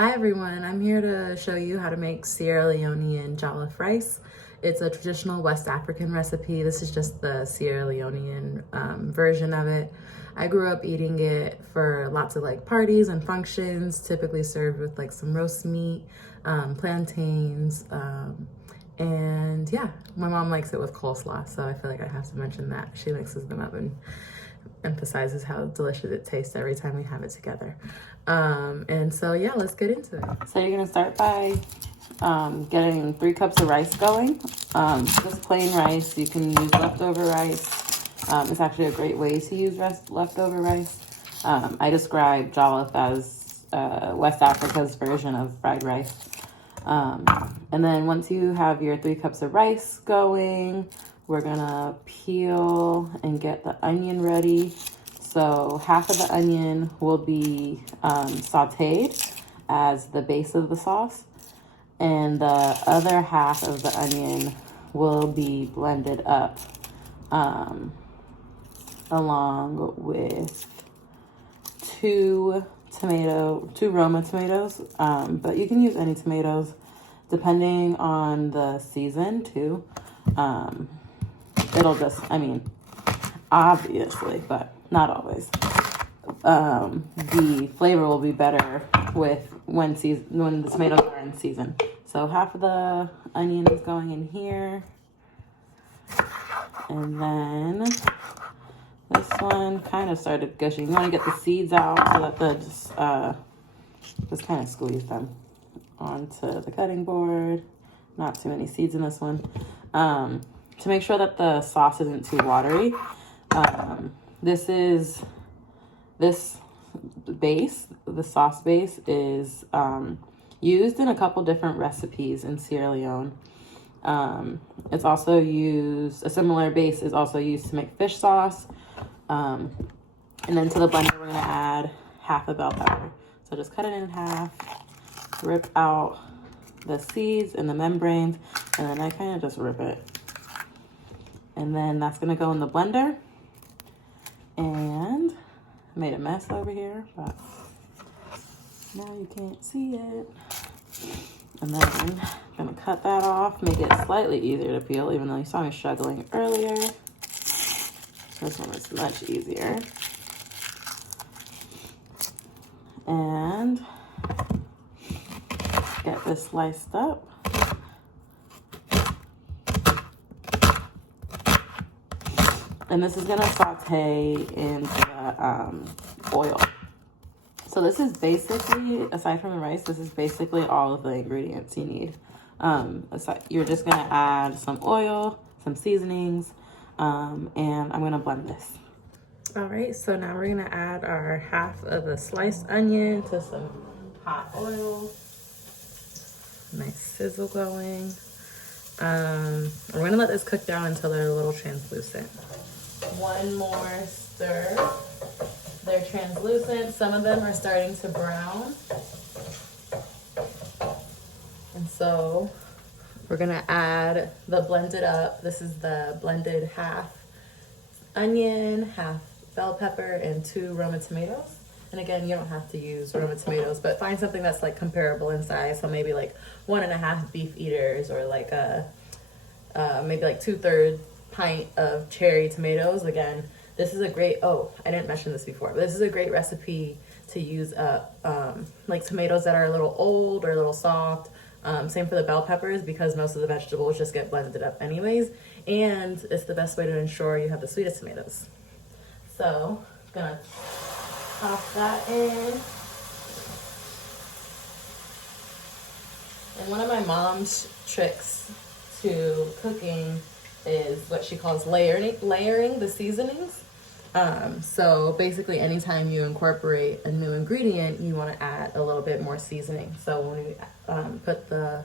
Hi everyone, I'm here to show you how to make Sierra Leone Jollof Rice. It's a traditional West African recipe. This is just the Sierra Leonean version of it. I grew up eating it for lots of like parties and functions, typically served with like some roast meat, plantains, and yeah, my mom likes it with coleslaw, so I feel like I have to mention that. She mixes them up and emphasizes how delicious it tastes every time we have it together. And so yeah, let's get into it. So you're gonna start by getting 3 cups of rice going. Just plain rice. You can use leftover rice. It's actually a great way to use leftover rice. I describe jollof as West Africa's version of fried rice. And then once you have your 3 cups of rice going, we're gonna peel and get the onion ready. So half of the onion will be sauteed as the base of the sauce, and the other half of the onion will be blended up along with 2 Roma tomatoes, but you can use any tomatoes depending on the season too. It'll just, obviously, but not always. The flavor will be better with when the tomatoes are in season. So half of the onion is going in here. And then this one kind of started gushing. You want to get the seeds out so that the just kind of squeeze them onto the cutting board. Not too many seeds in this one. To make sure that the sauce isn't too watery. This base, the sauce base, is used in a couple different recipes in Sierra Leone. It's also used, a similar base is also used to make fish sauce. And then to the blender, we're gonna add half a bell pepper. So just cut it in half, rip out the seeds and the membranes, and then I kind of just rip it. And then that's gonna go in the blender. And I made a mess over here, but now you can't see it. And then I'm gonna cut that off, make it slightly easier to peel, even though you saw me struggling earlier. This one is much easier. And get this sliced up. And this is gonna saute into the oil. So this is basically, aside from the rice, this is basically all of the ingredients you need. You're just gonna add some oil, some seasonings, and I'm gonna blend this. All right, so now we're gonna add our half of the sliced onion to some hot oil. Nice sizzle going. We're gonna let this cook down until they're a little translucent. One more stir. They're translucent. Some of them are starting to brown. And so we're gonna add the blended up. This is the blended half onion, half bell pepper, and 2 Roma tomatoes. And again, you don't have to use Roma tomatoes, but find something that's like comparable in size. So maybe like 1.5 beef eaters, or like maybe like 2/3 pint of cherry tomatoes. Again, this is a great, I didn't mention this before, but this is a great recipe to use up like tomatoes that are a little old or a little soft. Same for the bell peppers, because most of the vegetables just get blended up anyways, and it's the best way to ensure you have the sweetest tomatoes. So I'm gonna toss that in. And one of my mom's tricks to cooking is what she calls layering the seasonings. So basically anytime you incorporate a new ingredient, you want to add a little bit more seasoning. So when we put the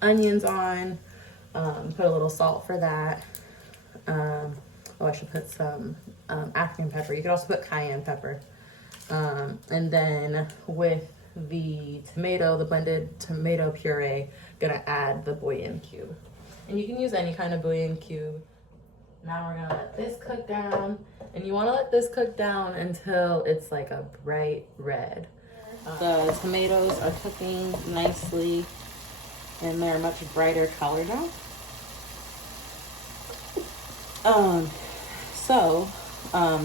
onions on, put a little salt for that. I should put some African pepper. You could also put cayenne pepper. And then with the tomato, the blended tomato puree, gonna add the bouillon cube. And you can use any kind of bouillon cube. Now we're gonna let this cook down. And you wanna let this cook down until it's like a bright red. The tomatoes are cooking nicely and they're a much brighter color now.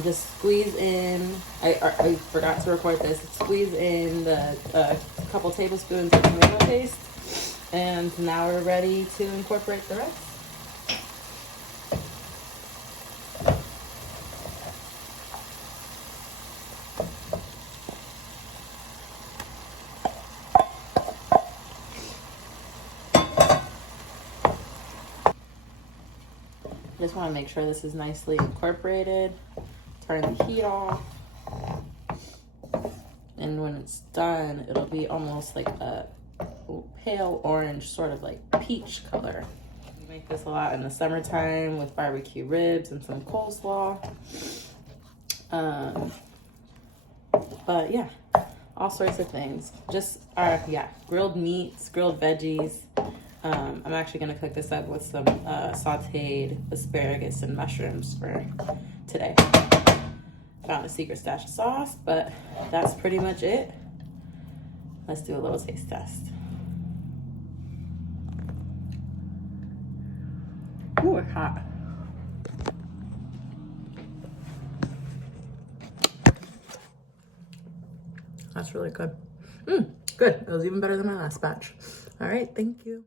Just squeeze in, I forgot to record this, squeeze in the couple tablespoons of tomato paste, and now we're ready to incorporate the rice. Just want to make sure this is nicely incorporated. Turn the heat off. And when it's done, it'll be almost like a pale orange, sort of like peach color. We make this a lot in the summertime with barbecue ribs and some coleslaw. But yeah, all sorts of things. Just, grilled meats, grilled veggies. I'm actually gonna cook this up with some sauteed asparagus and mushrooms for today. Found a secret stash of sauce, but that's pretty much it. Let's do a little taste test. Ooh, it's hot. That's really good. Good. It was even better than my last batch. All right, thank you.